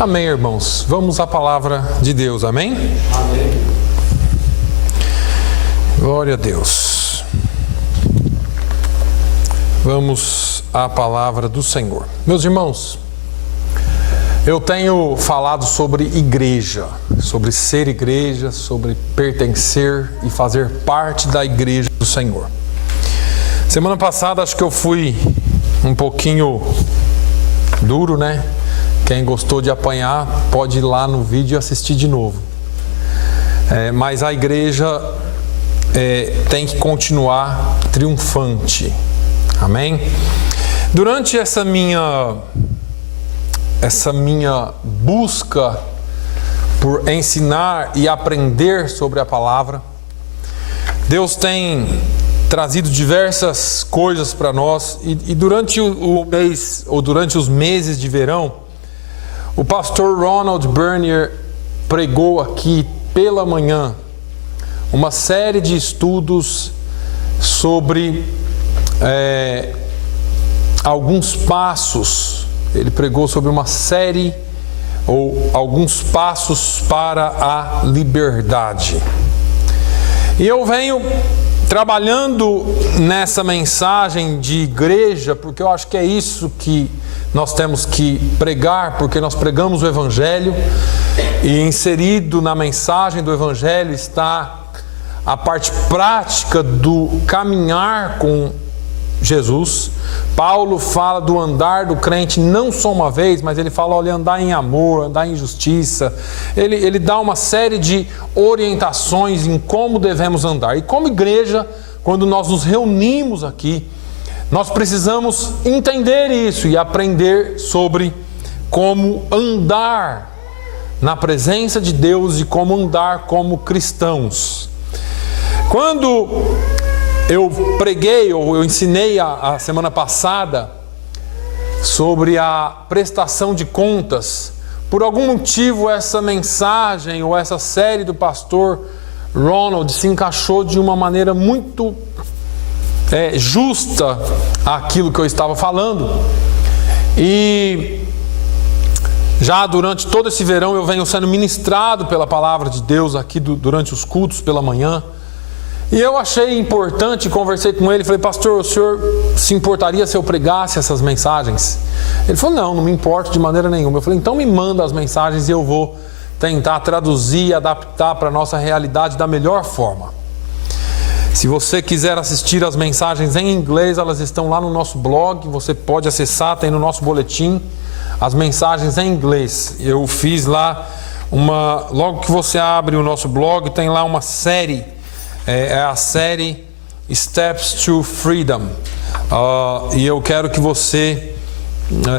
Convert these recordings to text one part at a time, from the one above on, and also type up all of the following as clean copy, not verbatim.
Amém, irmãos. Vamos à palavra de Deus, amém? Amém. Glória a Deus. Vamos à palavra do Senhor. Meus irmãos, eu tenho falado sobre igreja, sobre ser igreja, sobre pertencer e fazer parte da igreja do Senhor. Semana passada acho que eu fui um pouquinho duro, né? Quem gostou de apanhar pode ir lá no vídeo e assistir de novo. Mas a igreja tem que continuar triunfante. Amém? Durante essa minha busca por ensinar e aprender sobre a palavra, Deus tem trazido diversas coisas para nós e durante o mês ou durante os meses de verão, o pastor Ronald Bernier pregou aqui pela manhã uma série de estudos sobre alguns passos. Ele pregou sobre uma série ou alguns passos para a liberdade. E eu venho trabalhando nessa mensagem de igreja, porque eu acho que é isso que nós temos que pregar, porque nós pregamos o Evangelho e inserido na mensagem do Evangelho está a parte prática do caminhar com Jesus. Paulo fala do andar do crente não só uma vez, mas ele fala, olha, andar em amor, andar em justiça. Ele dá uma série de orientações em como devemos andar. E como igreja, quando nós nos reunimos aqui, nós precisamos entender isso e aprender sobre como andar na presença de Deus e como andar como cristãos. Quando eu preguei, ou eu ensinei a semana passada sobre a prestação de contas, por algum motivo essa mensagem ou essa série do pastor Ronald se encaixou de uma maneira muito justa àquilo que eu estava falando. E já durante todo esse verão eu venho sendo ministrado pela palavra de Deus aqui durante os cultos pela manhã. E eu achei importante, conversei com ele, falei, pastor, o senhor se importaria se eu pregasse essas mensagens? Ele falou, não me importo de maneira nenhuma. Eu falei, então me manda as mensagens e eu vou tentar traduzir e adaptar para a nossa realidade da melhor forma. Se você quiser assistir as mensagens em inglês, elas estão lá no nosso blog, você pode acessar, tem no nosso boletim, as mensagens em inglês. Eu fiz lá logo que você abre o nosso blog, tem lá uma série, é a série Steps to Freedom. E eu quero que você,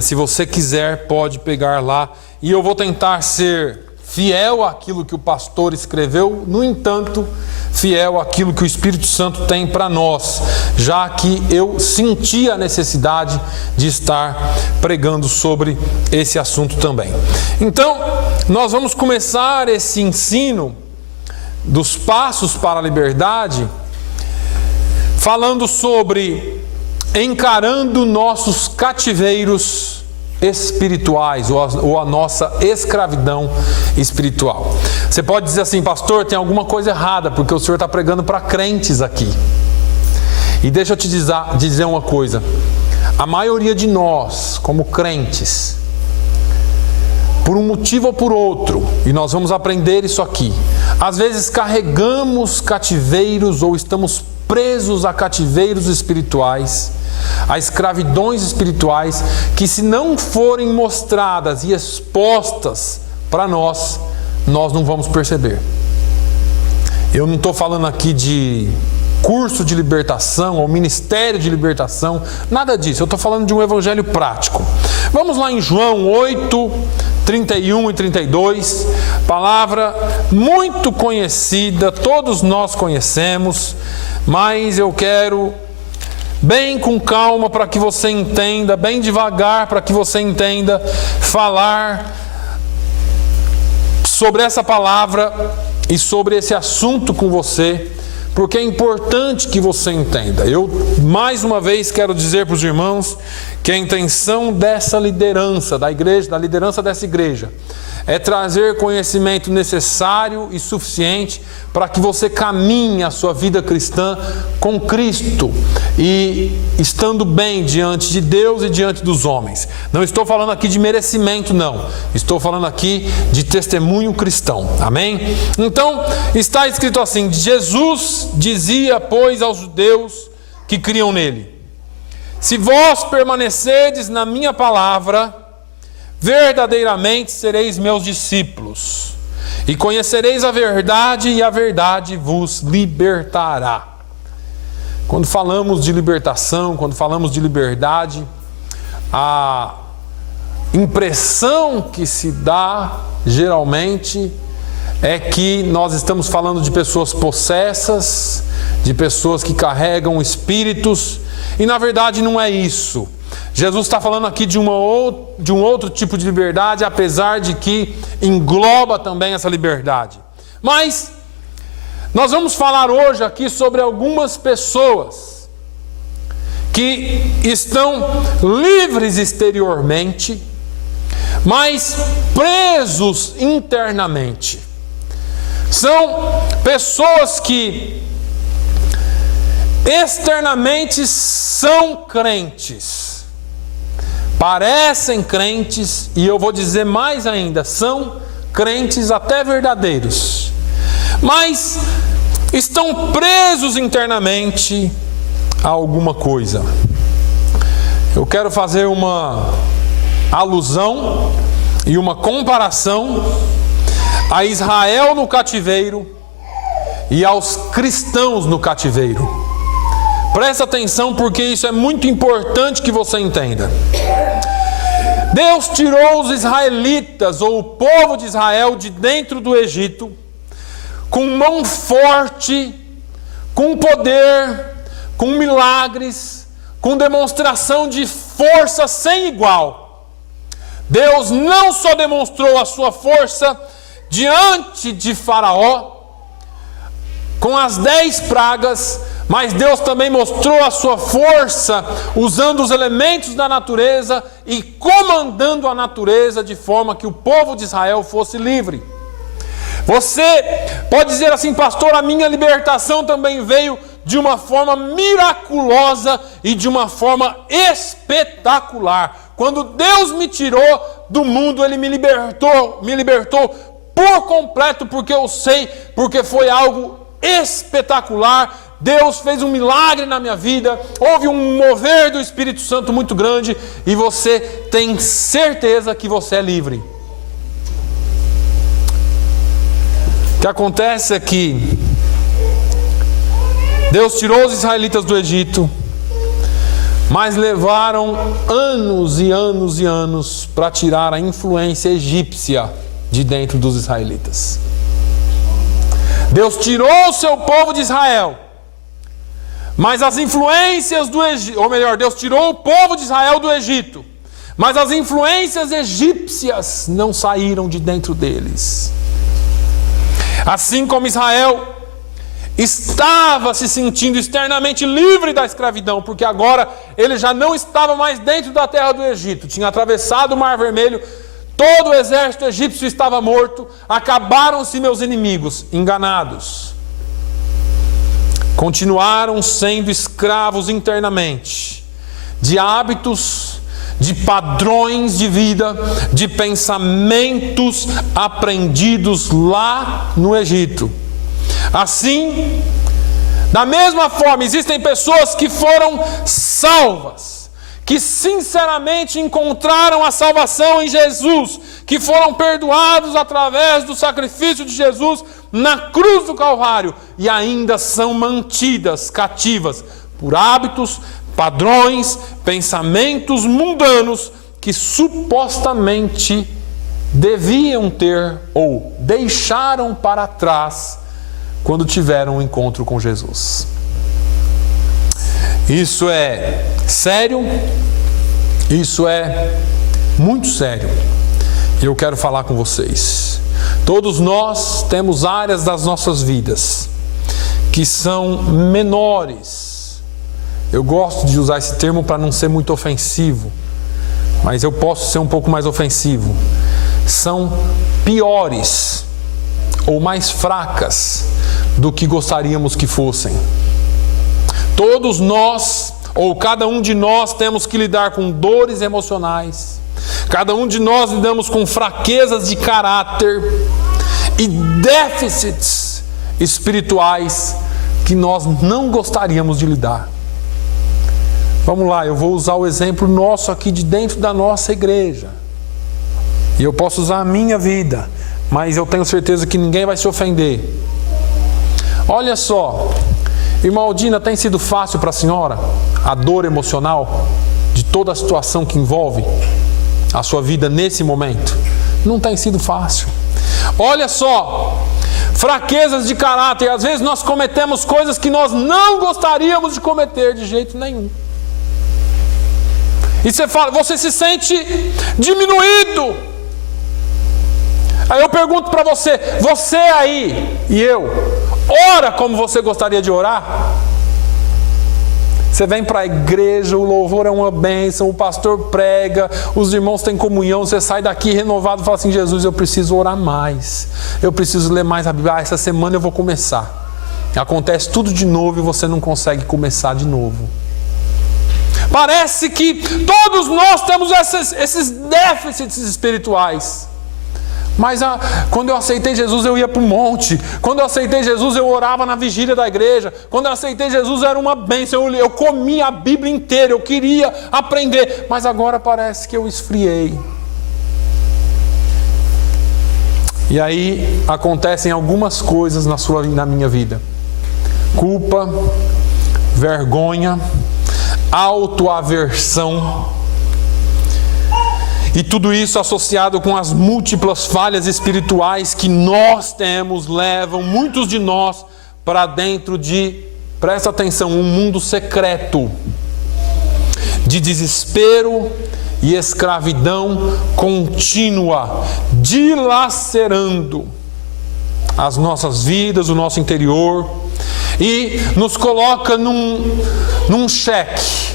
se você quiser, pode pegar lá. E eu vou tentar ser fiel àquilo que o pastor escreveu, no entanto, fiel àquilo que o Espírito Santo tem para nós, já que eu senti a necessidade de estar pregando sobre esse assunto também. Então, nós vamos começar esse ensino dos passos para a liberdade, falando sobre encarando nossos cativeiros espirituais ou a nossa escravidão espiritual. Você pode dizer assim, pastor, tem alguma coisa errada, porque o senhor está pregando para crentes aqui. E deixa eu te dizer uma coisa, a maioria de nós, como crentes, por um motivo ou por outro, e nós vamos aprender isso aqui, às vezes carregamos cativeiros ou estamos presos a cativeiros espirituais, a escravidões espirituais, que se não forem mostradas e expostas para nós não vamos perceber. Eu não estou falando aqui de curso de libertação ou ministério de libertação, nada disso, eu estou falando de um evangelho prático. Vamos lá em João 8, 31 e 32, palavra muito conhecida, todos nós conhecemos, mas eu quero bem com calma para que você entenda, bem devagar para que você entenda, falar sobre essa palavra e sobre esse assunto com você, porque é importante que você entenda. Eu, mais uma vez, quero dizer para os irmãos que a intenção dessa liderança da igreja, da liderança dessa igreja, é trazer conhecimento necessário e suficiente para que você caminhe a sua vida cristã com Cristo e estando bem diante de Deus e diante dos homens. Não estou falando aqui de merecimento, não. Estou falando aqui de testemunho cristão. Amém? Então, está escrito assim: Jesus dizia, pois, aos judeus que criam nele: se vós permanecerdes na minha palavra, verdadeiramente sereis meus discípulos, e conhecereis a verdade, e a verdade vos libertará. Quando falamos de libertação, quando falamos de liberdade, a impressão que se dá geralmente é que nós estamos falando de pessoas possessas, de pessoas que carregam espíritos, e na verdade não é isso. Jesus está falando aqui de um outro tipo de liberdade, apesar de que engloba também essa liberdade. Mas nós vamos falar hoje aqui sobre algumas pessoas que estão livres exteriormente, mas presos internamente. São pessoas que externamente são crentes, parecem crentes, e eu vou dizer mais ainda, são crentes até verdadeiros, mas estão presos internamente a alguma coisa. Eu quero fazer uma alusão e uma comparação a Israel no cativeiro e aos cristãos no cativeiro. Presta atenção, porque isso é muito importante que você entenda. Deus tirou os israelitas, ou o povo de Israel, de dentro do Egito, com mão forte, com poder, com milagres, com demonstração de força sem igual. Deus não só demonstrou a sua força diante de Faraó, com as 10 pragas, mas Deus também mostrou a sua força usando os elementos da natureza e comandando a natureza de forma que o povo de Israel fosse livre. Você pode dizer assim: pastor, a minha libertação também veio de uma forma miraculosa e de uma forma espetacular. Quando Deus me tirou do mundo, Ele me libertou por completo, porque eu sei, porque foi algo espetacular. Deus fez um milagre na minha vida, houve um mover do Espírito Santo muito grande, e você tem certeza que você é livre. O que acontece é que Deus tirou os israelitas do Egito, mas levaram anos e anos e anos para tirar a influência egípcia de dentro dos israelitas. Deus tirou o seu povo de Israel, mas as influências do Egito, ou melhor, Deus tirou o povo de Israel do Egito, mas as influências egípcias não saíram de dentro deles. Assim como Israel estava se sentindo externamente livre da escravidão, porque agora ele já não estava mais dentro da terra do Egito, tinha atravessado o Mar Vermelho, todo o exército egípcio estava morto, acabaram-se meus inimigos, enganados. Continuaram sendo escravos internamente, de hábitos, de padrões de vida, de pensamentos aprendidos lá no Egito. Assim, da mesma forma, existem pessoas que foram salvas, que sinceramente encontraram a salvação em Jesus, que foram perdoados através do sacrifício de Jesus na cruz do Calvário, e ainda são mantidas cativas por hábitos, padrões, pensamentos mundanos que supostamente deviam ter ou deixaram para trás quando tiveram um encontro com Jesus. Isso é sério, isso é muito sério, e eu quero falar com vocês. Todos nós temos áreas das nossas vidas que são menores. Eu gosto de usar esse termo para não ser muito ofensivo, mas eu posso ser um pouco mais ofensivo. São piores ou mais fracas do que gostaríamos que fossem. Todos nós, ou cada um de nós, temos que lidar com dores emocionais. Cada um de nós lidamos com fraquezas de caráter e déficits espirituais que nós não gostaríamos de lidar. Vamos lá, eu vou usar o exemplo nosso aqui de dentro da nossa igreja. E eu posso usar a minha vida, mas eu tenho certeza que ninguém vai se ofender. Olha só, irmã Aldina, tem sido fácil para a senhora a dor emocional de toda a situação que envolve a sua vida nesse momento? Não tem sido fácil. Olha só, fraquezas de caráter. Às vezes nós cometemos coisas que nós não gostaríamos de cometer de jeito nenhum. E você se sente diminuído. Aí eu pergunto para você, você aí e eu, ora como você gostaria de orar? Você vem para a igreja, o louvor é uma bênção, o pastor prega, os irmãos têm comunhão, você sai daqui renovado e fala assim: Jesus, eu preciso orar mais, eu preciso ler mais a Bíblia, essa semana eu vou começar. Acontece tudo de novo e você não consegue começar de novo. Parece que todos nós temos esses déficits espirituais. Mas quando eu aceitei Jesus, eu ia para o monte. Quando eu aceitei Jesus, eu orava na vigília da igreja. Quando eu aceitei Jesus, era uma bênção. Eu comia a Bíblia inteira, eu queria aprender. Mas agora parece que eu esfriei. E aí acontecem algumas coisas na minha vida: culpa, vergonha, autoaversão. E tudo isso associado com as múltiplas falhas espirituais que nós temos, levam muitos de nós para dentro de, presta atenção, um mundo secreto de desespero e escravidão contínua, dilacerando as nossas vidas, o nosso interior, e nos coloca num cheque.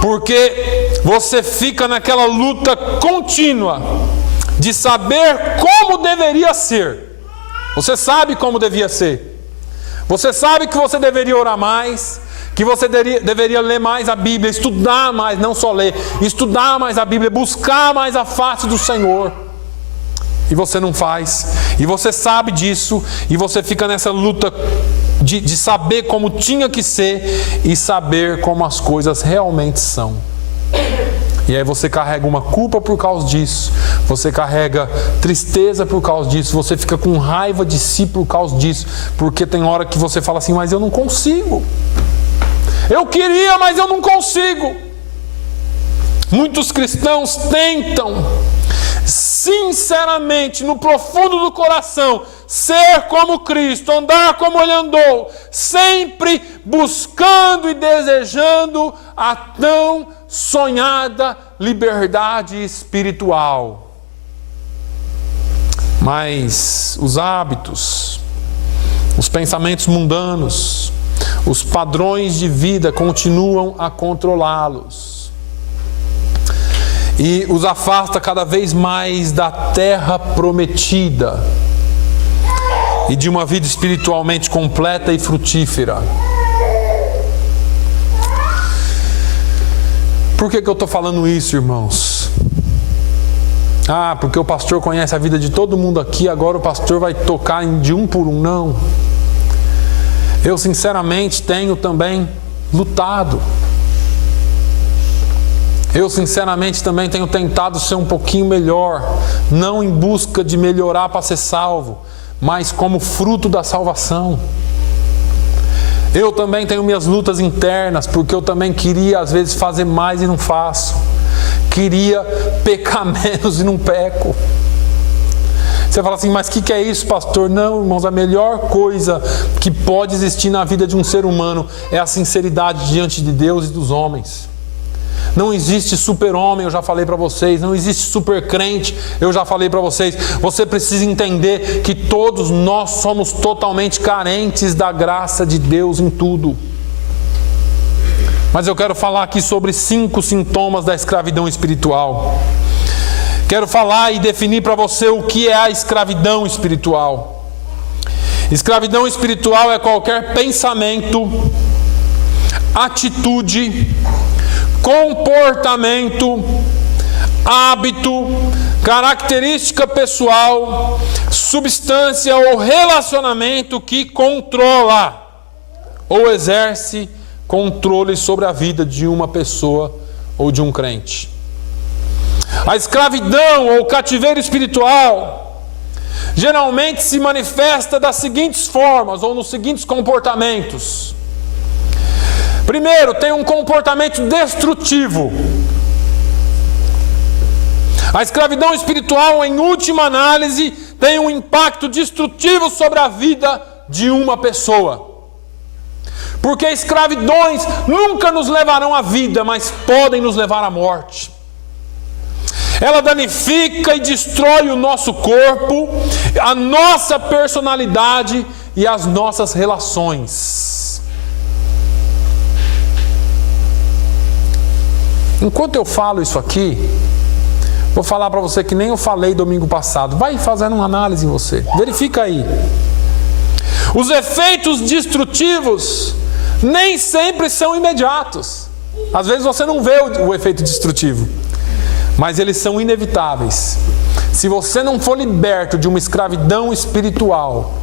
Porque você fica naquela luta contínua de saber como deveria ser. Você sabe como devia ser. Você sabe que você deveria orar mais, que você deveria ler mais a Bíblia, estudar mais, não só ler, estudar mais a Bíblia, buscar mais a face do Senhor. E você não faz. E você sabe disso, e você fica nessa luta de saber como tinha que ser e saber como as coisas realmente são. E aí você carrega uma culpa por causa disso, você carrega tristeza por causa disso, você fica com raiva de si por causa disso, porque tem hora que você fala assim: mas eu não consigo. Eu queria, mas eu não consigo. Muitos cristãos tentam, sinceramente, no profundo do coração, ser como Cristo, andar como Ele andou, sempre buscando e desejando a tão sonhada liberdade espiritual. Mas os hábitos, os pensamentos mundanos, os padrões de vida continuam a controlá-los. E os afasta cada vez mais da terra prometida e de uma vida espiritualmente completa e frutífera. Por que eu estou falando isso, irmãos? Porque o pastor conhece a vida de todo mundo aqui, agora o pastor vai tocar de um por um. Não. Eu sinceramente tenho também lutado. Eu sinceramente também tenho tentado ser um pouquinho melhor, não em busca de melhorar para ser salvo, mas como fruto da salvação. Eu também tenho minhas lutas internas, porque eu também queria às vezes fazer mais e não faço. Queria pecar menos e não peco. Você fala assim: mas o que é isso, pastor? Não, irmãos, a melhor coisa que pode existir na vida de um ser humano é a sinceridade diante de Deus e dos homens. Não existe super-homem, eu já falei para vocês. Não existe super-crente, eu já falei para vocês. Você precisa entender que todos nós somos totalmente carentes da graça de Deus em tudo. Mas eu quero falar aqui sobre 5 sintomas da escravidão espiritual. Quero falar e definir para você o que é a escravidão espiritual. Escravidão espiritual é qualquer pensamento, atitude, comportamento, hábito, característica pessoal, substância ou relacionamento que controla ou exerce controle sobre a vida de uma pessoa ou de um crente. A escravidão ou cativeiro espiritual geralmente se manifesta das seguintes formas ou nos seguintes comportamentos. Primeiro, tem um comportamento destrutivo. A escravidão espiritual, em última análise, tem um impacto destrutivo sobre a vida de uma pessoa. Porque escravidões nunca nos levarão à vida, mas podem nos levar à morte. Ela danifica e destrói o nosso corpo, a nossa personalidade e as nossas relações. Enquanto eu falo isso aqui, vou falar para você que nem eu falei domingo passado. Vai fazendo uma análise em você. Verifica aí. Os efeitos destrutivos nem sempre são imediatos. Às vezes você não vê o efeito destrutivo, mas eles são inevitáveis. Se você não for liberto de uma escravidão espiritual,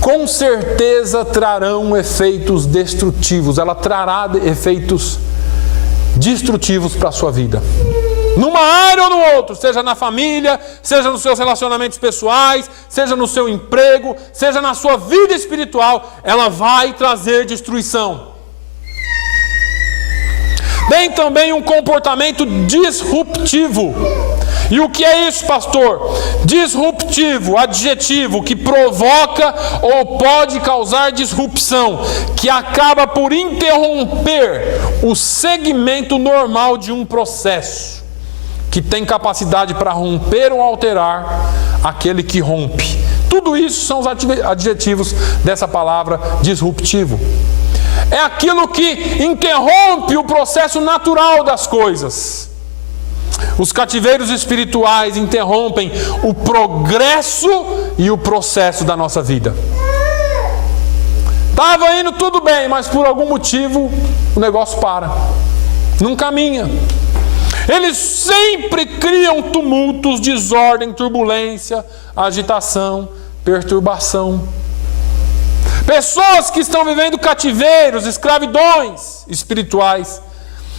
com certeza trarão efeitos destrutivos. Ela trará efeitos destrutivos para a sua vida, numa área ou no outro, seja na família, seja nos seus relacionamentos pessoais, seja no seu emprego, seja na sua vida espiritual, ela vai trazer destruição. Tem também um comportamento disruptivo. E o que é isso, pastor? Disruptivo, adjetivo que provoca ou pode causar disrupção, que acaba por interromper o segmento normal de um processo, que tem capacidade para romper ou alterar aquele que rompe. Tudo isso são os adjetivos dessa palavra disruptivo. É aquilo que interrompe o processo natural das coisas. Os cativeiros espirituais interrompem o progresso e o processo da nossa vida. Estava indo tudo bem, mas por algum motivo o negócio para. Não caminha. Eles sempre criam tumultos, desordem, turbulência, agitação, perturbação. Pessoas que estão vivendo cativeiros, escravidões espirituais,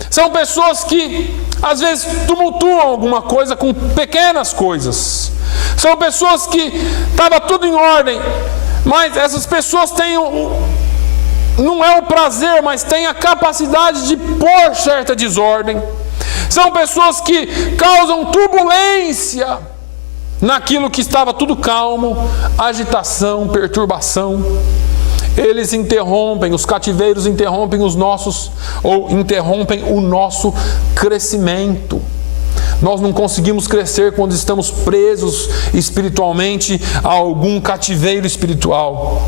são pessoas que às vezes tumultuam alguma coisa com pequenas coisas. São pessoas que estava tudo em ordem, mas essas pessoas têm não é o prazer, mas têm a capacidade de pôr certa desordem. São pessoas que causam turbulência naquilo que estava tudo calmo, agitação, perturbação. Eles interrompem, os cativeiros interrompem interrompem o nosso crescimento. Nós não conseguimos crescer quando estamos presos espiritualmente a algum cativeiro espiritual.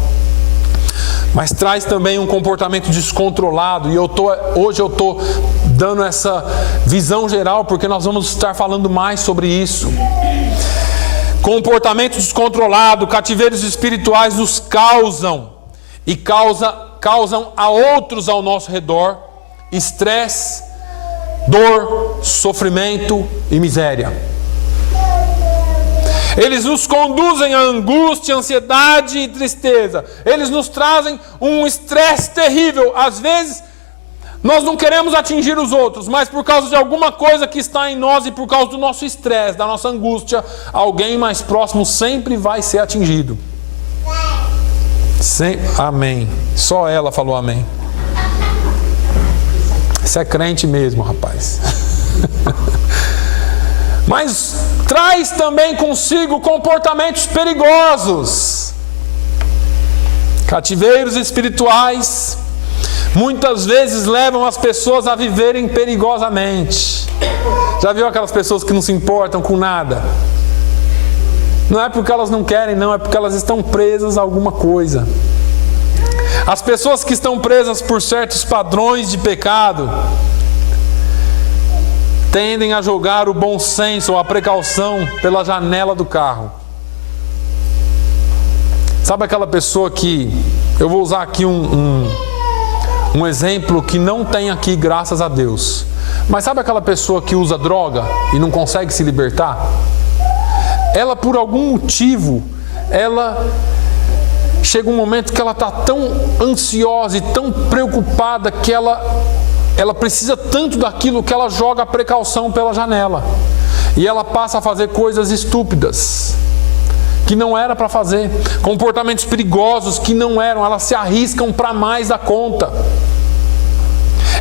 Mas traz também um comportamento descontrolado, e hoje eu estou dando essa visão geral, porque nós vamos estar falando mais sobre isso. Comportamento descontrolado, cativeiros espirituais nos causam a outros ao nosso redor estresse, dor, sofrimento e miséria. Eles nos conduzem à angústia, ansiedade e tristeza. Eles nos trazem um estresse terrível. Às vezes nós não queremos atingir os outros, mas por causa de alguma coisa que está em nós e por causa do nosso estresse, da nossa angústia, alguém mais próximo sempre vai ser atingido. Amém. Só ela falou amém. Você é crente mesmo, rapaz. Mas traz também consigo comportamentos perigosos. Cativeiros espirituais muitas vezes levam as pessoas a viverem perigosamente. Já viu aquelas pessoas que não se importam com nada? Não é porque elas não querem, não, é porque elas estão presas a alguma coisa. As pessoas que estão presas por certos padrões de pecado tendem a jogar o bom senso ou a precaução pela janela do carro. Sabe aquela pessoa que... Eu vou usar aqui um exemplo que não tem aqui, graças a Deus. Mas sabe aquela pessoa que usa droga e não consegue se libertar? Ela, por algum motivo, chega um momento que ela está tão ansiosa e tão preocupada que ela precisa tanto daquilo que ela joga a precaução pela janela. E ela passa a fazer coisas estúpidas, que não era para fazer. Comportamentos perigosos que não eram. Elas se arriscam para mais da conta.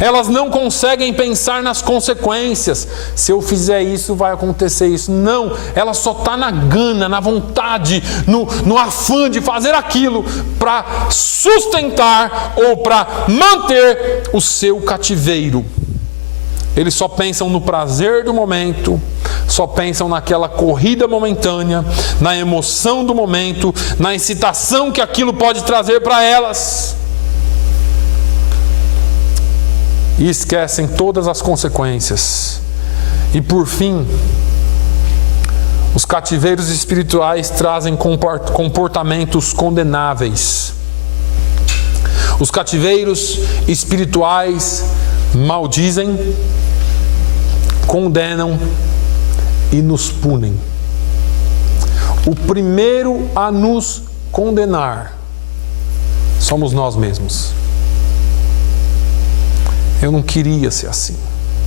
Elas não conseguem pensar nas consequências. Se eu fizer isso, vai acontecer isso. Não, ela só está na gana, na vontade, no afã de fazer aquilo para sustentar ou para manter o seu cativeiro. Eles só pensam no prazer do momento, só pensam naquela corrida momentânea, na emoção do momento, na excitação que aquilo pode trazer para elas. E esquecem todas as consequências. E por fim, os cativeiros espirituais trazem comportamentos condenáveis. Os cativeiros espirituais maldizem, condenam e nos punem. O primeiro a nos condenar somos nós mesmos. Eu não queria ser assim.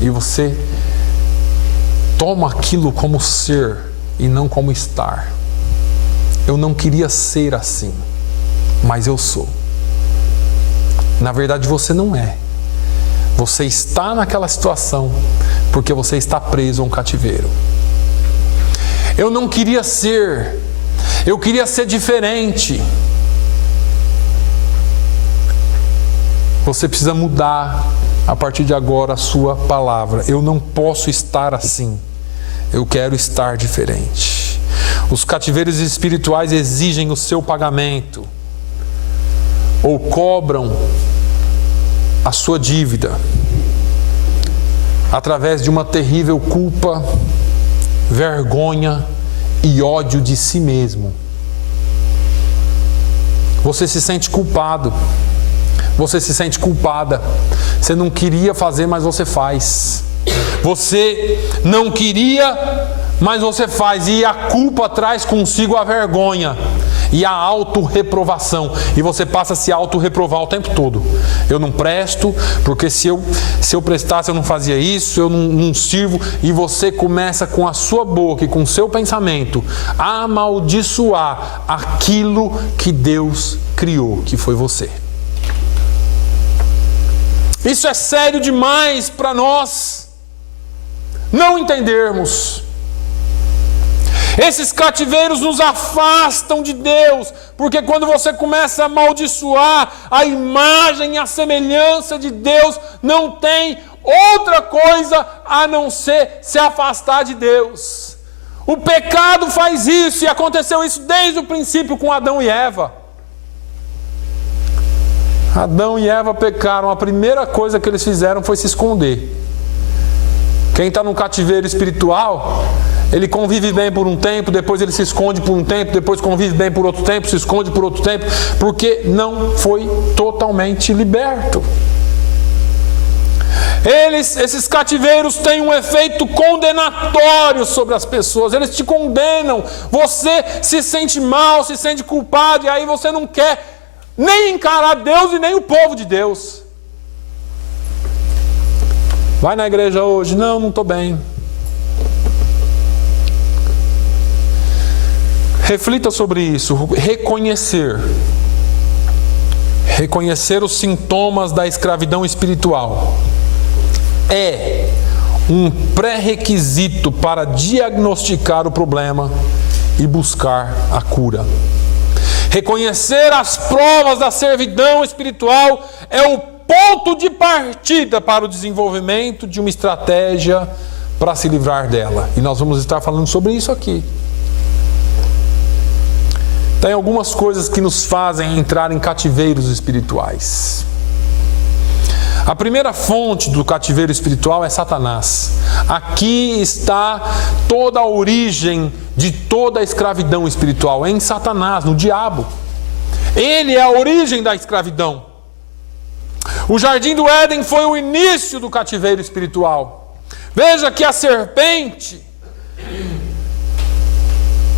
E você toma aquilo como ser e não como estar. Eu não queria ser assim, mas eu sou. Na verdade, você não é. Você está naquela situação porque você está preso a um cativeiro. Eu não queria ser. Eu queria ser diferente. Você precisa mudar a partir de agora a sua palavra. Eu não posso estar assim. Eu quero estar diferente. Os cativeiros espirituais exigem o seu pagamento ou cobram a sua dívida através de uma terrível culpa, vergonha e ódio de si mesmo. Você se sente culpado. Você se sente culpada. Você não queria fazer, mas você faz. Você não queria, mas você faz. E a culpa traz consigo a vergonha e a autorreprovação. E você passa a se autorreprovar o tempo todo. Eu não presto, porque se eu prestasse eu não fazia isso, eu não sirvo. E você começa com a sua boca e com o seu pensamento a amaldiçoar aquilo que Deus criou, que foi você. Isso é sério demais para nós não entendermos. Esses cativeiros nos afastam de Deus, porque quando você começa a amaldiçoar a imagem e a semelhança de Deus, não tem outra coisa a não ser se afastar de Deus. O pecado faz isso, e aconteceu isso desde o princípio com Adão e Eva. Adão e Eva pecaram, a primeira coisa que eles fizeram foi se esconder. Quem está no cativeiro espiritual, ele convive bem por um tempo, depois ele se esconde por um tempo, depois convive bem por outro tempo, se esconde por outro tempo, porque não foi totalmente liberto. Esses cativeiros têm um efeito condenatório sobre as pessoas. Eles te condenam, você se sente mal, se sente culpado, e aí você não quer nem encarar Deus e nem o povo de Deus. Vai na igreja hoje? Não estou bem. Reflita sobre isso. Reconhecer os sintomas da escravidão espiritual é um pré-requisito para diagnosticar o problema e buscar a cura. Reconhecer as provas da servidão espiritual é o ponto de partida para o desenvolvimento de uma estratégia para se livrar dela. E nós vamos estar falando sobre isso aqui. Tem algumas coisas que nos fazem entrar em cativeiros espirituais. A primeira fonte do cativeiro espiritual é Satanás. Aqui está toda a origem de toda a escravidão espiritual, é em Satanás, no diabo. Ele é a origem da escravidão. O jardim do Éden foi o início do cativeiro espiritual. Veja que a serpente,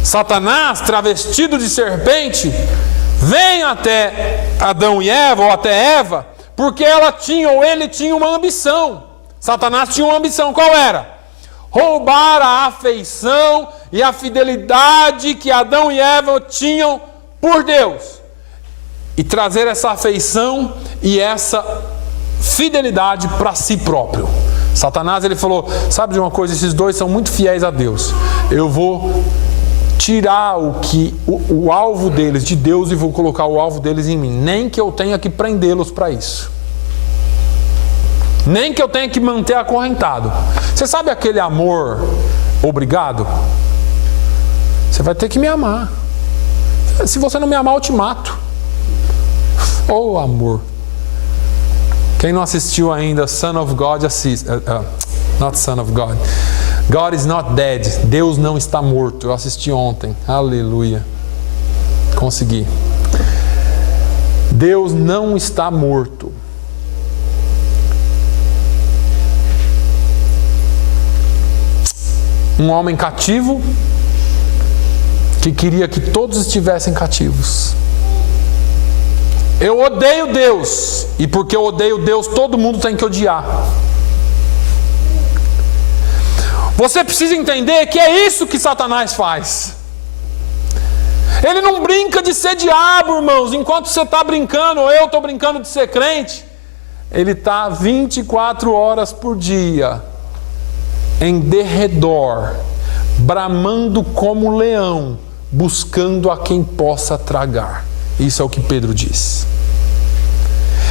Satanás, travestido de serpente, vem até Adão e Eva, ou até Eva, porque ela tinha, ou ele tinha uma ambição. Satanás tinha uma ambição, qual era? Roubar a afeição e a fidelidade que Adão e Eva tinham por Deus. E trazer essa afeição e essa fidelidade para si próprio. Satanás, ele falou, sabe de uma coisa, esses dois são muito fiéis a Deus. Eu vou tirar o alvo deles de Deus e vou colocar o alvo deles em mim. Nem que eu tenha que prendê-los para isso. Nem que eu tenha que manter acorrentado. Você sabe aquele amor obrigado? Você vai ter que me amar. Se você não me amar, eu te mato. Oh, amor. Quem não assistiu ainda Son of God, assiste. Not Son of God. God is not dead. Deus não está morto. Eu assisti ontem. Aleluia. Consegui. Deus não está morto. Um homem cativo que queria que todos estivessem cativos. Eu odeio Deus. E porque eu odeio Deus, todo mundo tem que odiar. Você precisa entender que é isso que Satanás faz. Ele não brinca de ser diabo, irmãos. Enquanto você está brincando, ou eu estou brincando de ser crente, ele está 24 horas por dia em derredor, bramando como leão, buscando a quem possa tragar. Isso é o que Pedro diz.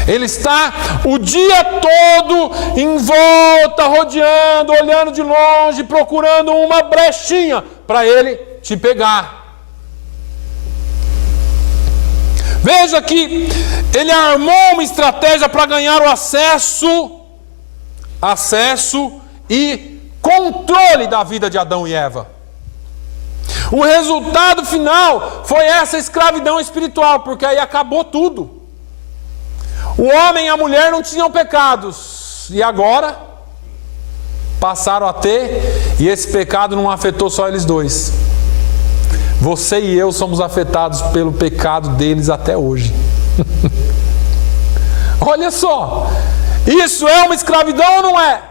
Ele está o dia todo em volta, rodeando, olhando de longe, procurando uma brechinha para ele te pegar. Veja que ele armou uma estratégia para ganhar o acesso e controle da vida de Adão e Eva. O resultado final foi essa escravidão espiritual, porque aí acabou tudo. O homem e a mulher não tinham pecados, e agora passaram a ter, e esse pecado não afetou só eles dois. Você e eu somos afetados pelo pecado deles até hoje. Olha só, isso é uma escravidão ou não é?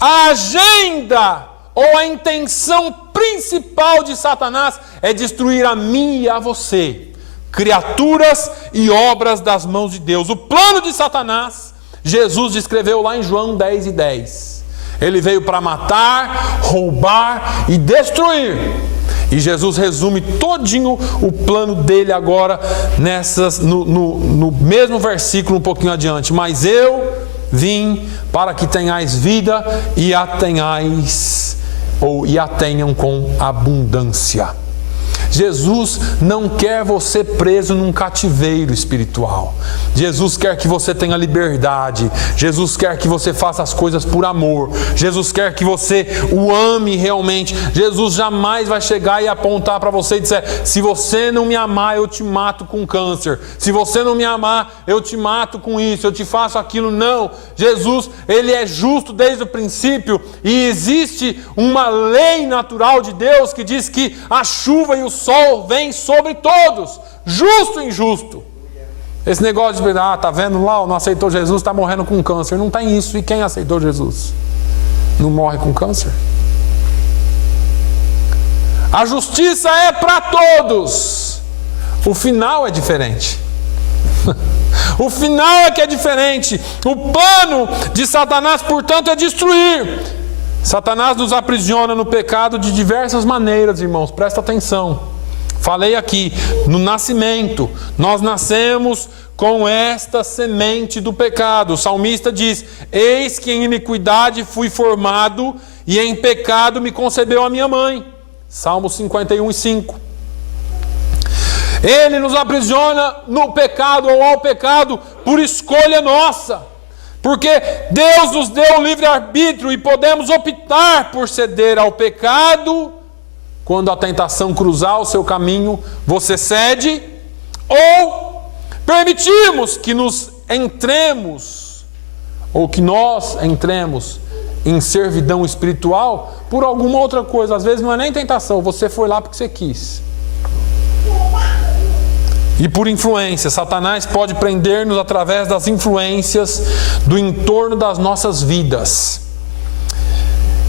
A agenda ou a intenção principal de Satanás é destruir a mim e a você, criaturas e obras das mãos de Deus. O plano de Satanás, Jesus descreveu lá em João 10:10. Ele veio para matar, roubar e destruir. E Jesus resume todinho o plano dele agora no mesmo versículo um pouquinho adiante. Mas eu vim para que tenhais vida e a tenham com abundância. Jesus não quer você preso num cativeiro espiritual. Jesus quer que você tenha liberdade. Jesus quer que você faça as coisas por amor. Jesus quer que você o ame realmente. Jesus jamais vai chegar e apontar para você e dizer: se você não me amar, eu te mato com câncer. Se você não me amar, eu te mato com isso, eu te faço aquilo. Não. Jesus, ele é justo desde o princípio, e existe uma lei natural de Deus que diz que a chuva e o sol vem sobre todos, justo e injusto. Esse negócio de, tá vendo lá, não aceitou Jesus, está morrendo com câncer. Não tem isso. E quem aceitou Jesus não morre com câncer? A justiça é para todos. O final é diferente. O final é que é diferente. O plano de Satanás, portanto, é destruir. Satanás nos aprisiona no pecado de diversas maneiras, irmãos. Presta atenção. Falei aqui, no nascimento, nós nascemos com esta semente do pecado. O salmista diz: eis que em iniquidade fui formado, e em pecado me concebeu a minha mãe. Salmo 51:5. Ele nos aprisiona no pecado ou ao pecado por escolha nossa. Porque Deus nos deu o livre-arbítrio e podemos optar por ceder ao pecado. Quando a tentação cruzar o seu caminho, você cede, ou permitimos que nos entremos, ou que nós entremos em servidão espiritual por alguma outra coisa. Às vezes não é nem tentação, você foi lá porque você quis. E por influência, Satanás pode prender-nos através das influências do entorno das nossas vidas,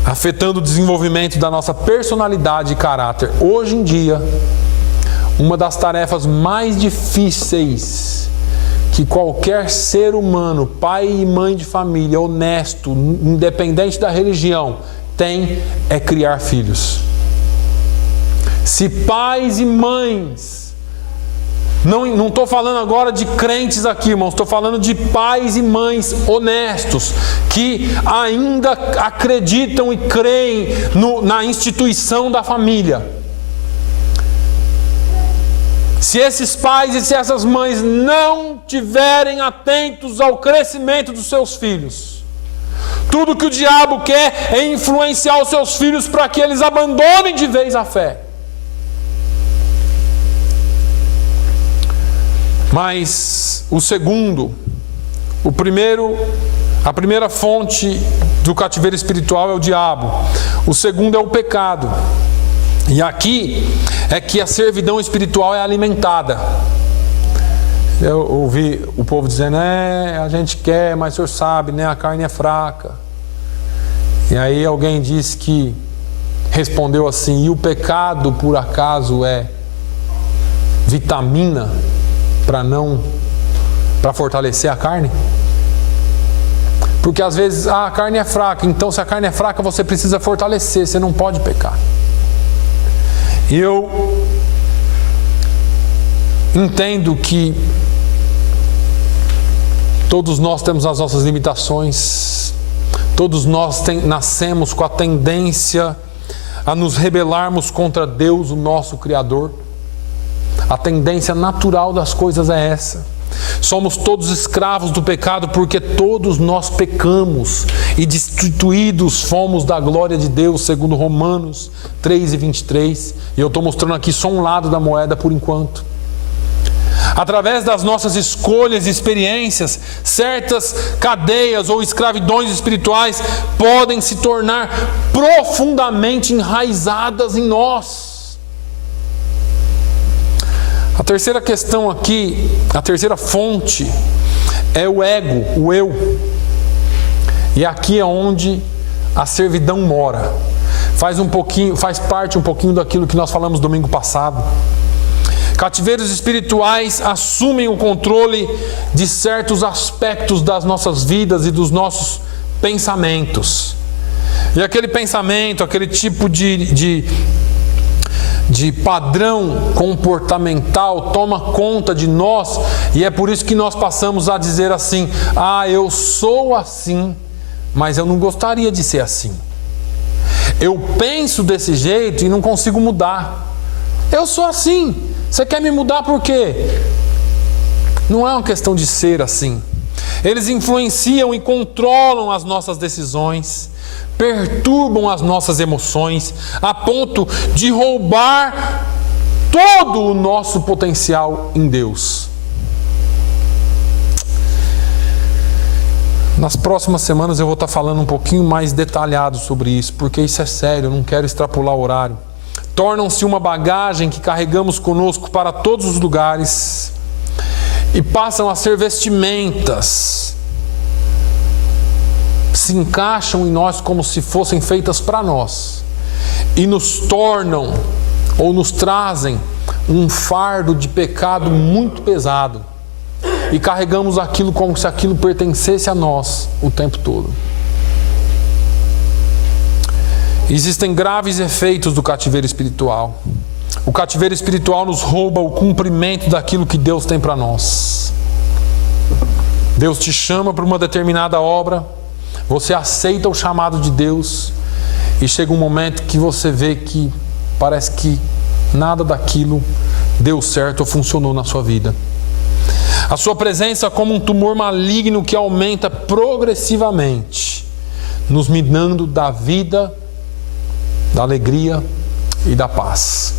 afetando o desenvolvimento da nossa personalidade e caráter. Hoje em dia, uma das tarefas mais difíceis que qualquer ser humano, pai e mãe de família, honesto, independente da religião, tem é criar filhos. Se pais e mães, não estou falando agora de crentes aqui, irmãos, estou falando de pais e mães honestos, que ainda acreditam e creem na instituição da família. Se esses pais e se essas mães não tiverem atentos ao crescimento dos seus filhos, tudo que o diabo quer é influenciar os seus filhos para que eles abandonem de vez a fé. Mas a primeira fonte do cativeiro espiritual é o diabo. O segundo é o pecado. E aqui é que a servidão espiritual é alimentada. Eu ouvi o povo dizendo: a gente quer, mas o senhor sabe, né? A carne é fraca. E aí alguém disse que respondeu assim: e o pecado por acaso é vitamina para fortalecer a carne? Porque às vezes a carne é fraca, então se a carne é fraca você precisa fortalecer, você não pode pecar. E eu entendo que todos nós temos as nossas limitações, todos nós nascemos com a tendência a nos rebelarmos contra Deus, o nosso Criador. A tendência natural das coisas é essa. Somos todos escravos do pecado, porque todos nós pecamos e destituídos fomos da glória de Deus, segundo Romanos 3:23. E eu estou mostrando aqui só um lado da moeda por enquanto. Através das nossas escolhas e experiências, certas cadeias ou escravidões espirituais podem se tornar profundamente enraizadas em nós. A terceira questão aqui, a terceira fonte, é o ego, o eu. E aqui é onde a servidão mora. Faz parte um pouquinho daquilo que nós falamos domingo passado. Cativeiros espirituais assumem o controle de certos aspectos das nossas vidas e dos nossos pensamentos. E aquele pensamento, aquele tipo de padrão comportamental toma conta de nós, e é por isso que nós passamos a dizer assim: eu sou assim, mas eu não gostaria de ser assim. Eu penso desse jeito e não consigo mudar. Eu sou assim, você quer me mudar por quê? Não é uma questão de ser assim. Eles influenciam e controlam as nossas decisões, perturbam as nossas emoções, a ponto de roubar todo o nosso potencial em Deus. Nas próximas semanas eu vou estar falando um pouquinho mais detalhado sobre isso, porque isso é sério, eu não quero extrapolar o horário. Tornam-se uma bagagem que carregamos conosco para todos os lugares e passam a ser vestimentas. Se encaixam em nós como se fossem feitas para nós e nos tornam ou nos trazem um fardo de pecado muito pesado, e carregamos aquilo como se aquilo pertencesse a nós o tempo todo. Existem graves efeitos do cativeiro espiritual. O cativeiro espiritual nos rouba o cumprimento daquilo que Deus tem para nós. Deus te chama para uma determinada obra, você aceita o chamado de Deus e chega um momento que você vê que parece que nada daquilo deu certo ou funcionou na sua vida. A sua presença é como um tumor maligno que aumenta progressivamente, nos minando da vida, da alegria e da paz.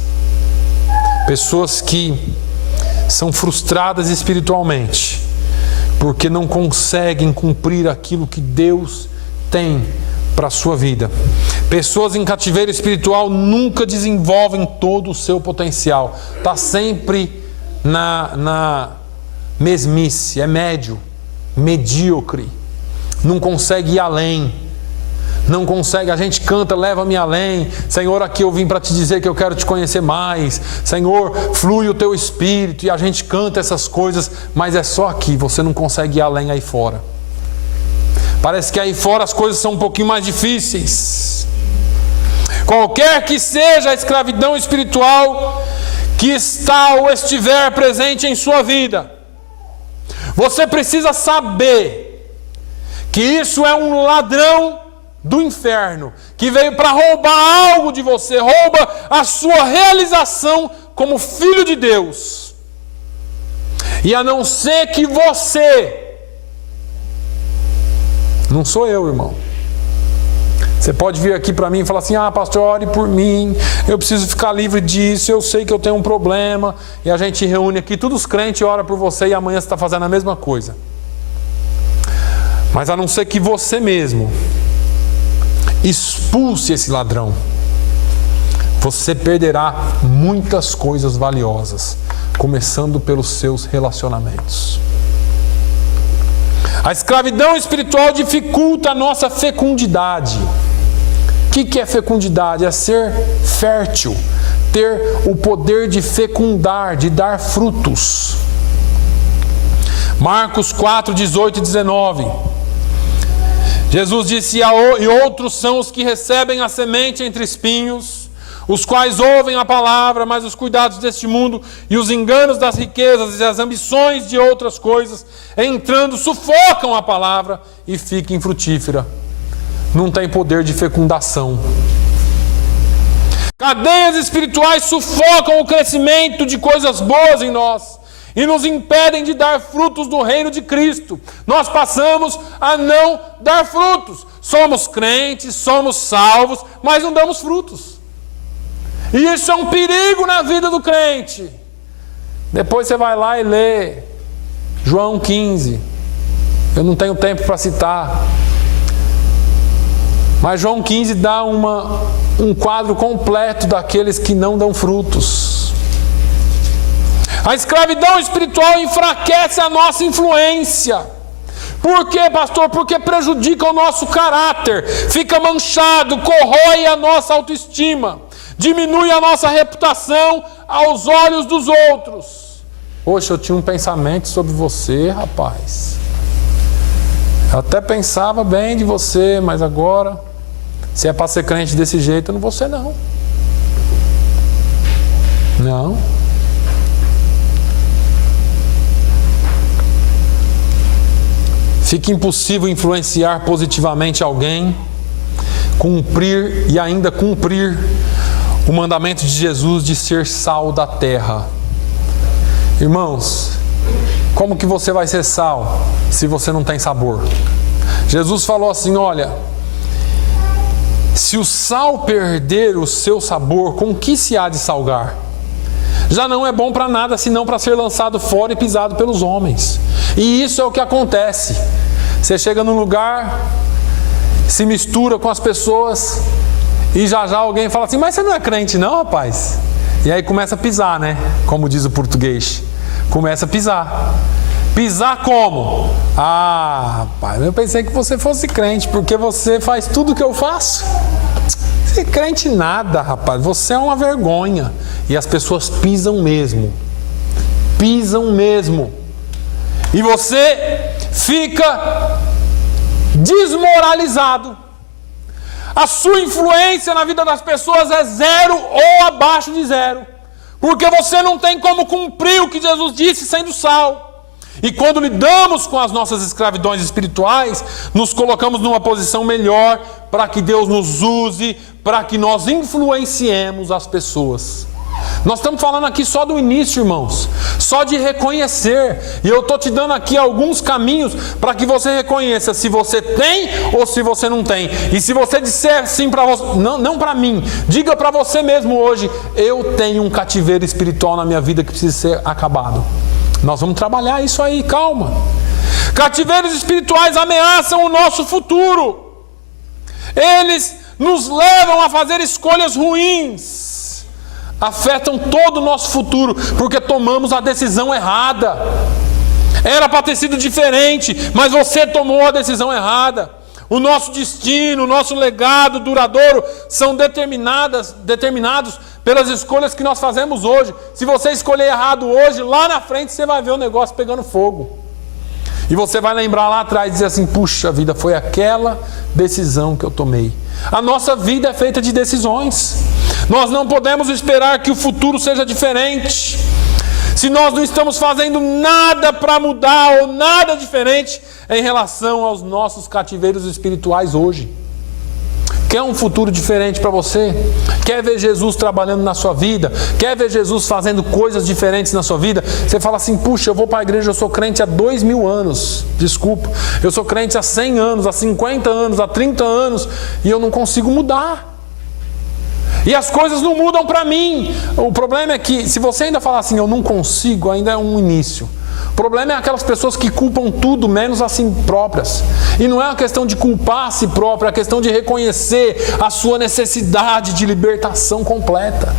Pessoas que são frustradas espiritualmente, porque não conseguem cumprir aquilo que Deus tem para a sua vida. Pessoas em cativeiro espiritual nunca desenvolvem todo o seu potencial. Está sempre na mesmice, é médio, medíocre. Não consegue ir além. Não consegue, a gente canta, leva-me além. Senhor, aqui eu vim para te dizer que eu quero te conhecer mais. Senhor, flui o teu espírito. E a gente canta essas coisas, mas é só aqui, você não consegue ir além aí fora. Parece que aí fora as coisas são um pouquinho mais difíceis. Qualquer que seja a escravidão espiritual que está ou estiver presente em sua vida, você precisa saber que isso é um ladrão do inferno, que veio para roubar algo de você, rouba a sua realização como filho de Deus. E a não ser que você, não sou eu, irmão. Você pode vir aqui para mim e falar assim: ah, pastor, ore por mim, eu preciso ficar livre disso, eu sei que eu tenho um problema. E a gente reúne aqui, todos os crentes oram por você e amanhã você está fazendo a mesma coisa. Mas a não ser que você mesmo expulse esse ladrão, você perderá muitas coisas valiosas, começando pelos seus relacionamentos. A escravidão espiritual dificulta a nossa fecundidade. O que é fecundidade? É ser fértil, ter o poder de fecundar, de dar frutos. Marcos 4, 18 e 19. Jesus disse: e outros são os que recebem a semente entre espinhos, os quais ouvem a palavra, mas os cuidados deste mundo e os enganos das riquezas e as ambições de outras coisas, entrando, sufocam a palavra e fica infrutífera. Não tem poder de fecundação. Cadeias espirituais sufocam o crescimento de coisas boas em nós e nos impedem de dar frutos do reino de Cristo. Nós passamos a não dar frutos. Somos crentes, somos salvos, mas não damos frutos. E isso é um perigo na vida do crente. Depois você vai lá e lê João 15. Eu não tenho tempo para citar. Mas João 15 dá um quadro completo daqueles que não dão frutos. A escravidão espiritual enfraquece a nossa influência. Por quê, pastor? Porque prejudica o nosso caráter, fica manchado, corrói a nossa autoestima, diminui a nossa reputação aos olhos dos outros. Poxa, eu tinha um pensamento sobre você, rapaz. Eu até pensava bem de você, mas agora, se é para ser crente desse jeito, eu não vou ser, não. Não. Fica impossível influenciar positivamente alguém, cumprir e ainda cumprir o mandamento de Jesus de ser sal da terra. Irmãos, como que você vai ser sal se você não tem sabor? Jesus falou assim: olha, se o sal perder o seu sabor, com que se há de salgar? Já não é bom para nada, senão para ser lançado fora e pisado pelos homens. E isso é o que acontece. Você chega num lugar, se mistura com as pessoas, e já alguém fala assim: mas você não é crente não, rapaz? E aí começa a pisar, né? Como diz o português. Começa a pisar. Pisar como? Ah, rapaz, eu pensei que você fosse crente, porque você faz tudo que eu faço. Você é crente nada, rapaz. Você é uma vergonha. E as pessoas pisam mesmo. Pisam mesmo. E você fica desmoralizado. A sua influência na vida das pessoas é 0 ou abaixo de 0. Porque você não tem como cumprir o que Jesus disse sendo sal. E quando lidamos com as nossas escravidões espirituais, nos colocamos numa posição melhor para que Deus nos use, para que nós influenciemos as pessoas. Nós estamos falando aqui só do início, irmãos, só de reconhecer. E eu estou te dando aqui alguns caminhos para que você reconheça se você tem ou se você não tem. E se você disser sim para você, não para mim, diga para você mesmo hoje: eu tenho um cativeiro espiritual na minha vida que precisa ser acabado. Nós vamos trabalhar isso aí, calma. Cativeiros espirituais ameaçam o nosso futuro. Eles nos levam a fazer escolhas ruins. Afetam todo o nosso futuro, porque tomamos a decisão errada. Era para ter sido diferente, mas você tomou a decisão errada. O nosso destino, o nosso legado duradouro são determinados pelas escolhas que nós fazemos hoje. Se você escolher errado hoje, lá na frente você vai ver o negócio pegando fogo. E você vai lembrar lá atrás e dizer assim: puxa vida, foi aquela decisão que eu tomei. A nossa vida é feita de decisões. Nós não podemos esperar que o futuro seja diferente. Se nós não estamos fazendo nada para mudar ou nada diferente em relação aos nossos cativeiros espirituais hoje. Quer um futuro diferente para você? Quer ver Jesus trabalhando na sua vida? Quer ver Jesus fazendo coisas diferentes na sua vida? Você fala assim: puxa, eu vou para a igreja, eu sou crente há 2000 anos. Desculpa, eu sou crente há 100 anos, há 50 anos, há 30 anos e eu não consigo mudar. E as coisas não mudam para mim. O problema é que, se você ainda falar assim: eu não consigo, ainda é um início. O problema é aquelas pessoas que culpam tudo menos a si próprias. E não é uma questão de culpar a si própria, é uma questão de reconhecer a sua necessidade de libertação completa.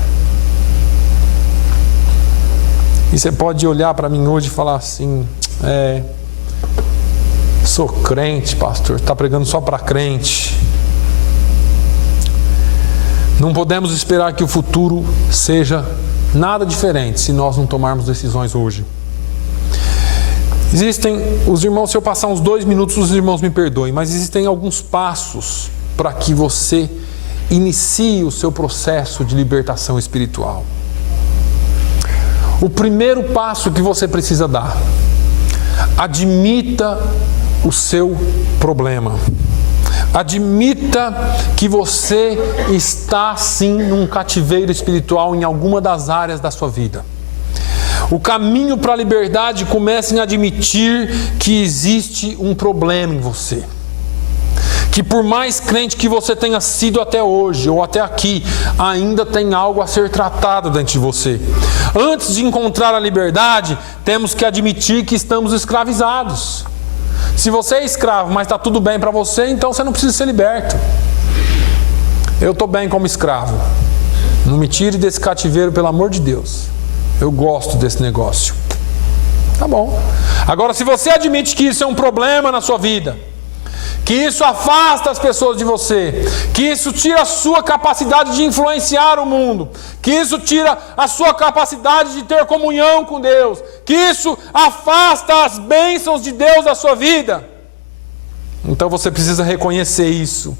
E você pode olhar para mim hoje e falar assim: sou crente, pastor, está pregando só para crente. Não podemos esperar que o futuro seja nada diferente se nós não tomarmos decisões hoje. Existem, os irmãos, se eu passar uns 2 minutos, os irmãos me perdoem, mas existem alguns passos para que você inicie o seu processo de libertação espiritual. O primeiro passo que você precisa dar: admita o seu problema. Admita que você está sim num cativeiro espiritual em alguma das áreas da sua vida. O caminho para a liberdade começa em admitir que existe um problema em você. Que por mais crente que você tenha sido até hoje ou até aqui, ainda tem algo a ser tratado dentro de você. Antes de encontrar a liberdade, temos que admitir que estamos escravizados. Se você é escravo, mas está tudo bem para você, então você não precisa ser liberto. Eu estou bem como escravo. Não me tire desse cativeiro, pelo amor de Deus. Eu gosto desse negócio. Tá bom. Agora, se você admite que isso é um problema na sua vida, que isso afasta as pessoas de você, que isso tira a sua capacidade de influenciar o mundo, que isso tira a sua capacidade de ter comunhão com Deus, que isso afasta as bênçãos de Deus da sua vida, então você precisa reconhecer isso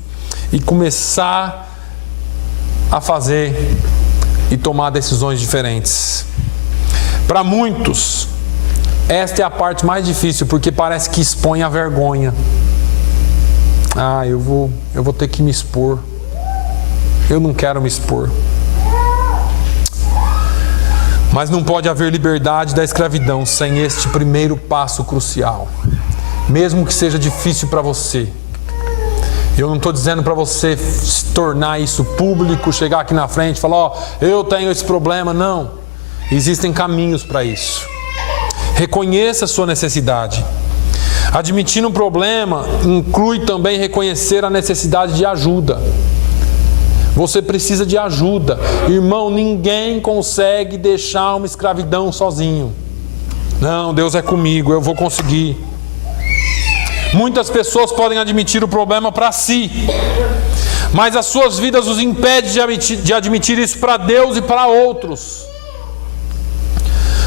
e começar a fazer e tomar decisões diferentes. Para muitos, esta é a parte mais difícil, porque parece que expõe a vergonha. Eu vou ter que me expor. Eu não quero me expor. Mas não pode haver liberdade da escravidão sem este primeiro passo crucial. Mesmo que seja difícil para você. Eu não estou dizendo para você se tornar isso público, chegar aqui na frente e falar: eu tenho esse problema. Não. Existem caminhos para isso. Reconheça a sua necessidade. Admitir um problema inclui também reconhecer a necessidade de ajuda. Você precisa de ajuda. Irmão, ninguém consegue deixar uma escravidão sozinho. Não, Deus é comigo, eu vou conseguir. Muitas pessoas podem admitir o problema para si, mas as suas vidas os impedem de admitir isso para Deus e para outros.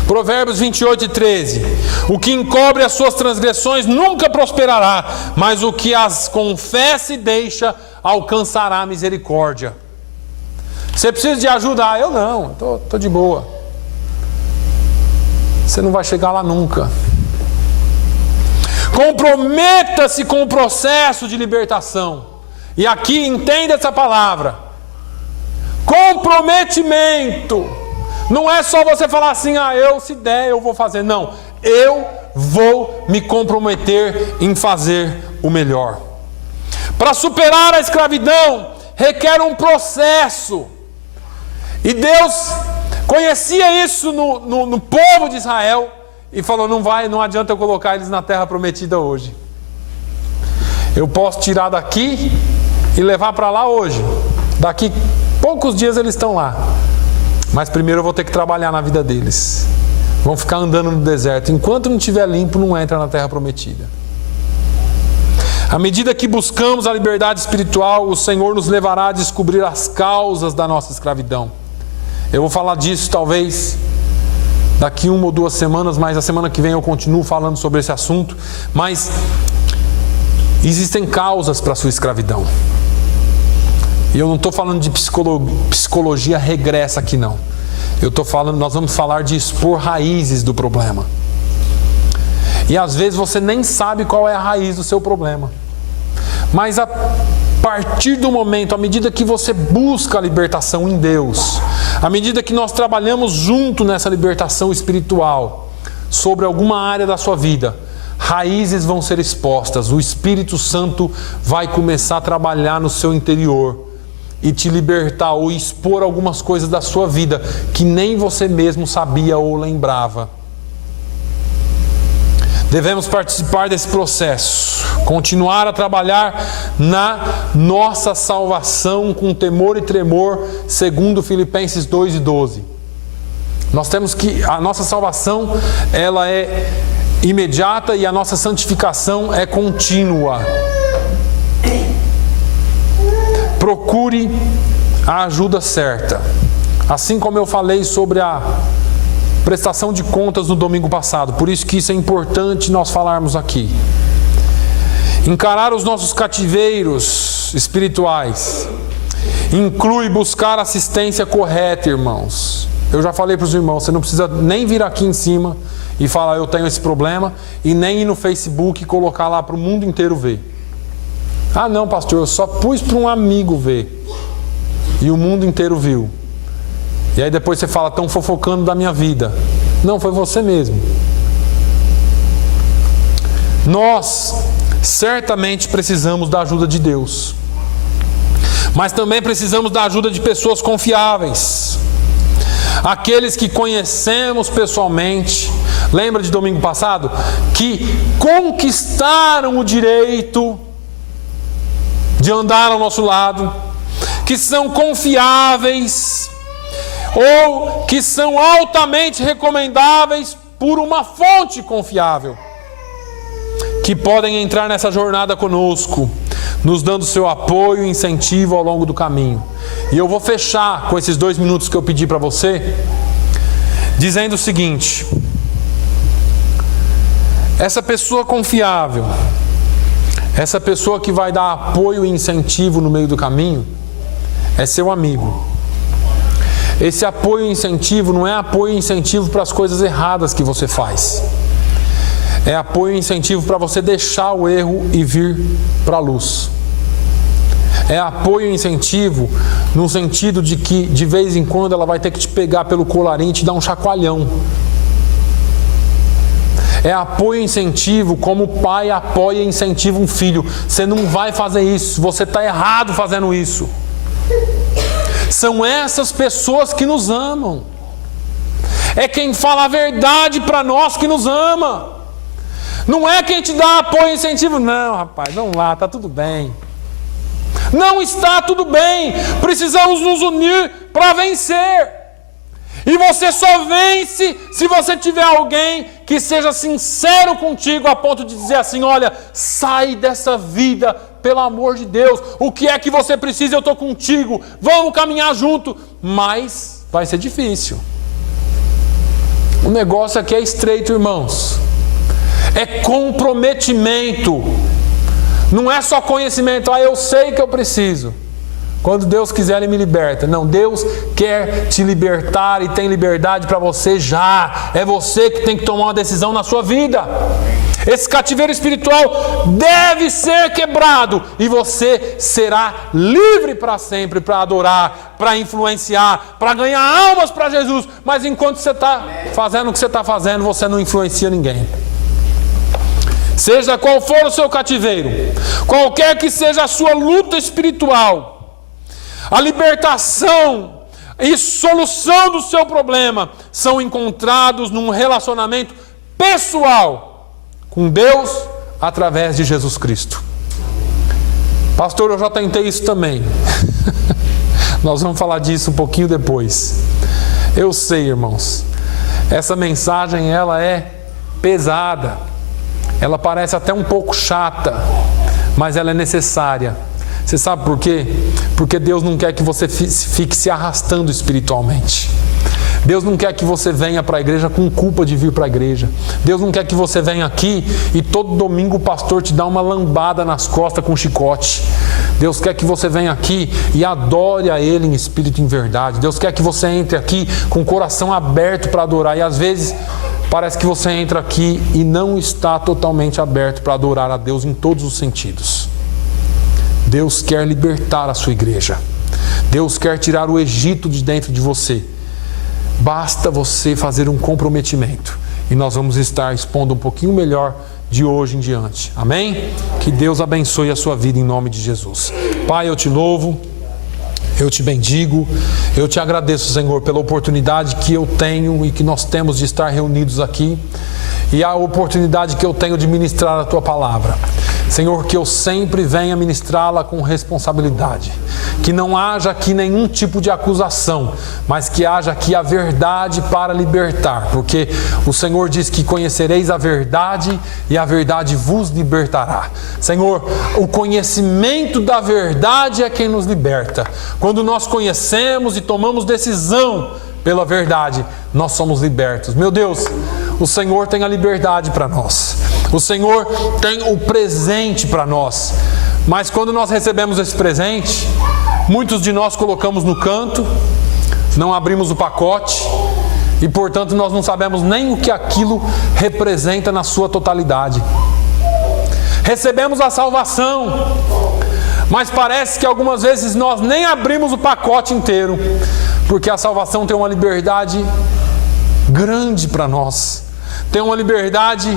Provérbios 28:13. O que encobre as suas transgressões nunca prosperará, mas o que as confessa e deixa alcançará misericórdia. Você precisa de ajuda? Eu não, estou de boa. você não vai chegar lá nunca. Comprometa-se com o processo de libertação. E aqui entenda essa palavra. Comprometimento. Não é só você falar assim, se der eu vou fazer. Não, eu vou me comprometer em fazer o melhor. Para superar a escravidão, requer um processo. E Deus conhecia isso no povo de Israel e falou, não adianta eu colocar eles na terra prometida hoje. Eu posso tirar daqui e levar para lá hoje. Daqui poucos dias eles estão lá. Mas primeiro eu vou ter que trabalhar na vida deles. Vão ficar andando no deserto. Enquanto não estiver limpo, não entra na terra prometida. À medida que buscamos a liberdade espiritual, o Senhor nos levará a descobrir as causas da nossa escravidão. Eu vou falar disso talvez daqui 1 ou 2 semanas, mas a semana que vem eu continuo falando sobre esse assunto. Mas existem causas para a sua escravidão. E eu não estou falando de psicologia regressa aqui não. Nós vamos falar de expor raízes do problema. E às vezes você nem sabe qual é a raiz do seu problema. Mas a partir do momento, à medida que você busca a libertação em Deus, à medida que nós trabalhamos junto nessa libertação espiritual, sobre alguma área da sua vida, raízes vão ser expostas. O Espírito Santo vai começar a trabalhar no seu interior e te libertar ou expor algumas coisas da sua vida que nem você mesmo sabia ou lembrava. Devemos participar desse processo, continuar a trabalhar na nossa salvação com temor e tremor, segundo Filipenses 2:12. Nós temos que, a nossa salvação, ela é imediata e a nossa santificação é contínua. Procure a ajuda certa. Assim como eu falei sobre a prestação de contas no domingo passado. Por isso que isso é importante nós falarmos aqui. Encarar os nossos cativeiros espirituais inclui buscar assistência correta, irmãos. Eu já falei para os irmãos, você não precisa nem vir aqui em cima e falar eu tenho esse problema, e nem ir no Facebook e colocar lá para o mundo inteiro ver. Não, pastor, eu só pus para um amigo ver e o mundo inteiro viu. E aí depois você fala, estão fofocando da minha vida. Não, foi você mesmo. Nós certamente precisamos da ajuda de Deus, mas também precisamos da ajuda de pessoas confiáveis, aqueles que conhecemos pessoalmente. Lembra de domingo passado? Que conquistaram o direito de andar ao nosso lado, que são confiáveis ou que são altamente recomendáveis por uma fonte confiável, que podem entrar nessa jornada conosco, nos dando seu apoio e incentivo ao longo do caminho. E eu vou fechar com esses 2 minutos que eu pedi para você, dizendo o seguinte: essa pessoa confiável, essa pessoa que vai dar apoio e incentivo no meio do caminho, é seu amigo. Esse apoio e incentivo não é apoio e incentivo para as coisas erradas que você faz. É apoio e incentivo para você deixar o erro e vir para a luz. É apoio e incentivo no sentido de que de vez em quando ela vai ter que te pegar pelo colarinho e te dar um chacoalhão. É apoio e incentivo como o pai apoia e incentiva um filho. Você não vai fazer isso, você está errado fazendo isso. São essas pessoas que nos amam. É quem fala a verdade para nós que nos ama. Não é quem te dá apoio e incentivo. Não, rapaz, vamos lá, está tudo bem. Não está tudo bem. Precisamos nos unir para vencer. E você só vence se você tiver alguém que seja sincero contigo a ponto de dizer assim: olha, sai dessa vida, pelo amor de Deus, o que é que você precisa, eu estou contigo, vamos caminhar junto. Mas vai ser difícil. O negócio aqui é estreito, irmãos. É comprometimento. Não é só conhecimento, eu sei que eu preciso. Quando Deus quiser, Ele me liberta. Não, Deus quer te libertar e tem liberdade para você já. É você que tem que tomar uma decisão na sua vida. Esse cativeiro espiritual deve ser quebrado e você será livre para sempre, para adorar, para influenciar, para ganhar almas para Jesus. Mas enquanto você está fazendo o que você está fazendo, você não influencia ninguém. Seja qual for o seu cativeiro, qualquer que seja a sua luta espiritual, a libertação e solução do seu problema são encontrados num relacionamento pessoal com Deus através de Jesus Cristo. Pastor, eu já tentei isso também. Nós vamos falar disso um pouquinho depois. Eu sei, irmãos, essa mensagem ela é pesada. Ela parece até um pouco chata, mas ela é necessária. Você sabe por quê? Porque Deus não quer que você fique se arrastando espiritualmente. Deus não quer que você venha para a igreja com culpa de vir para a igreja. Deus não quer que você venha aqui e todo domingo o pastor te dá uma lambada nas costas com um chicote. Deus quer que você venha aqui e adore a Ele em espírito e em verdade. Deus quer que você entre aqui com o coração aberto para adorar. E às vezes parece que você entra aqui e não está totalmente aberto para adorar a Deus em todos os sentidos. Deus quer libertar a sua igreja. Deus quer tirar o Egito de dentro de você. Basta você fazer um comprometimento. E nós vamos estar expondo um pouquinho melhor de hoje em diante. Amém? Que Deus abençoe a sua vida em nome de Jesus. Pai, eu te louvo, eu te bendigo, eu te agradeço, Senhor, pela oportunidade que eu tenho e que nós temos de estar reunidos aqui. E a oportunidade que eu tenho de ministrar a Tua palavra. Senhor, que eu sempre venha ministrá-la com responsabilidade. Que não haja aqui nenhum tipo de acusação, mas que haja aqui a verdade para libertar. Porque o Senhor diz que conhecereis a verdade e a verdade vos libertará. Senhor, o conhecimento da verdade é quem nos liberta. Quando nós conhecemos e tomamos decisão pela verdade, nós somos libertos. Meu Deus, o Senhor tem a liberdade para nós. O Senhor tem o presente para nós. Mas quando nós recebemos esse presente, muitos de nós colocamos no canto, não abrimos o pacote e, portanto, nós não sabemos nem o que aquilo representa na sua totalidade. Recebemos a salvação, mas parece que algumas vezes nós nem abrimos o pacote inteiro, porque a salvação tem uma liberdade grande para nós, tem uma liberdade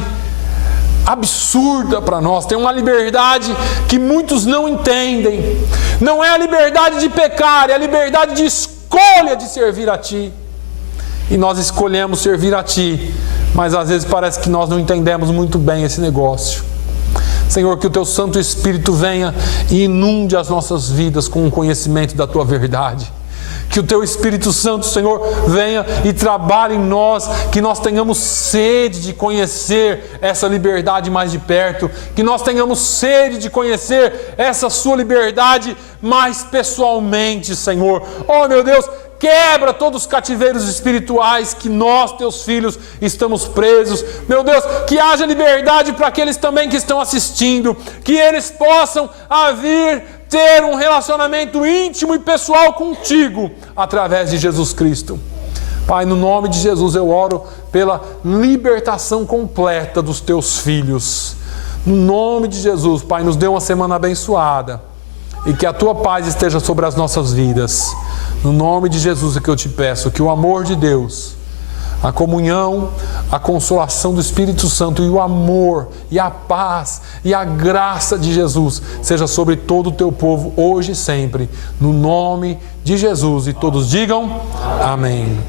absurda para nós, tem uma liberdade que muitos não entendem. Não é a liberdade de pecar, é a liberdade de escolha de servir a Ti. E nós escolhemos servir a Ti, mas às vezes parece que nós não entendemos muito bem esse negócio. Senhor, que o Teu Santo Espírito venha e inunde as nossas vidas com o conhecimento da Tua verdade. Que o Teu Espírito Santo, Senhor, venha e trabalhe em nós, que nós tenhamos sede de conhecer essa liberdade mais de perto, que nós tenhamos sede de conhecer essa Sua liberdade mais pessoalmente, Senhor. Oh, meu Deus, quebra todos os cativeiros espirituais que nós, Teus filhos, estamos presos. Meu Deus, que haja liberdade para aqueles também que estão assistindo, que eles possam vir ter um relacionamento íntimo e pessoal contigo, através de Jesus Cristo. Pai, no nome de Jesus eu oro pela libertação completa dos Teus filhos. No nome de Jesus, Pai, nos dê uma semana abençoada e que a Tua paz esteja sobre as nossas vidas. No nome de Jesus é que eu te peço, que o amor de Deus, a comunhão, a consolação do Espírito Santo e o amor, e a paz, e a graça de Jesus seja sobre todo o Teu povo, hoje e sempre, no nome de Jesus. E todos digam amém.